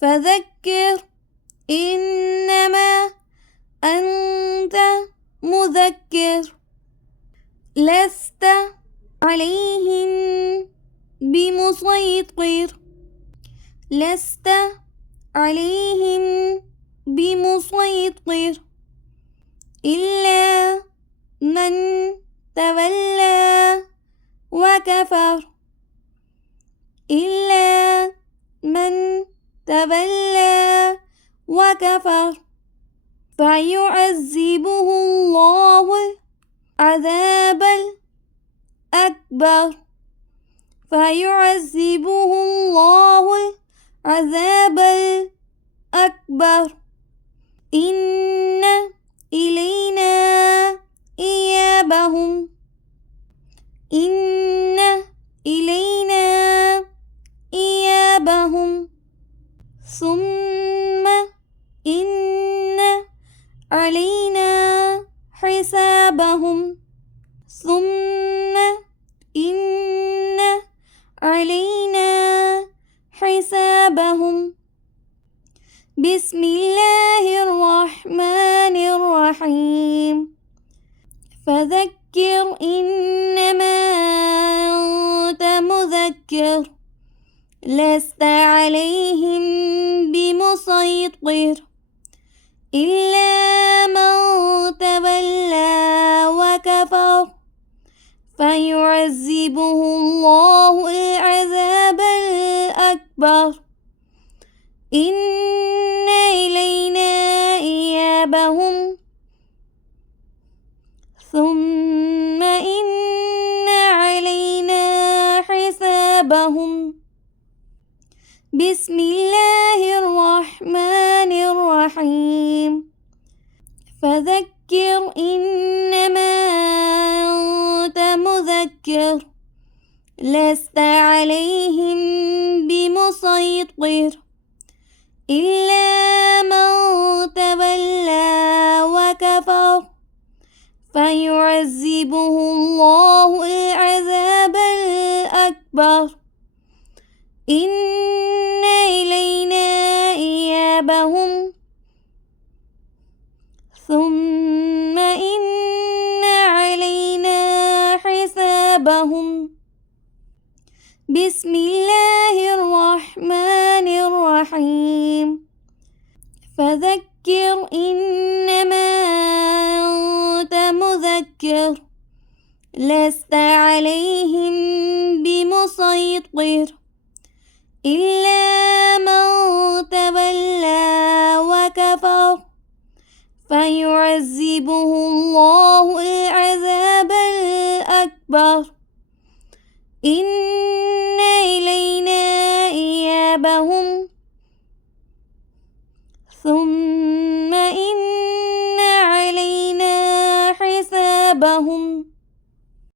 فذكر إنما أنت مذكر لست عليهم بمسيطر لست عليهم بمسيطر إلا من تولى وكفر إلا من تولى وكفر فيعذبه الله العذاب الأكبر فيعذبه الله العذاب الأكبر إن إلينا إيابهم إن إلينا إيابهم ثم إن علينا حسابهم ثم إن علينا حسابهم بسم الله الرحمن الرحيم فذكر إنما أنت مذكر لست عليهم بمسيطر إلا من تولى وكفر فيعذبه الله العذاب الأكبر إن إلينا إيابهم ثم إن علينا حسابهم بسم الله الرحمن الرحيم فذكر إنما أنت مذكر لست عليهم بمسيطر إلا من تولى وكفر فيعذبه الله العذاب الأكبر إن إلينا إيابهم ثم إن علينا حسابهم بسم الله الرحمن الرحيم فذكر إنما أنت مذكر لست عليهم بمسيطر إلا من تولى وكفر فيعذبه الله العذاب الأكبر إن إلينا إيابهم ثم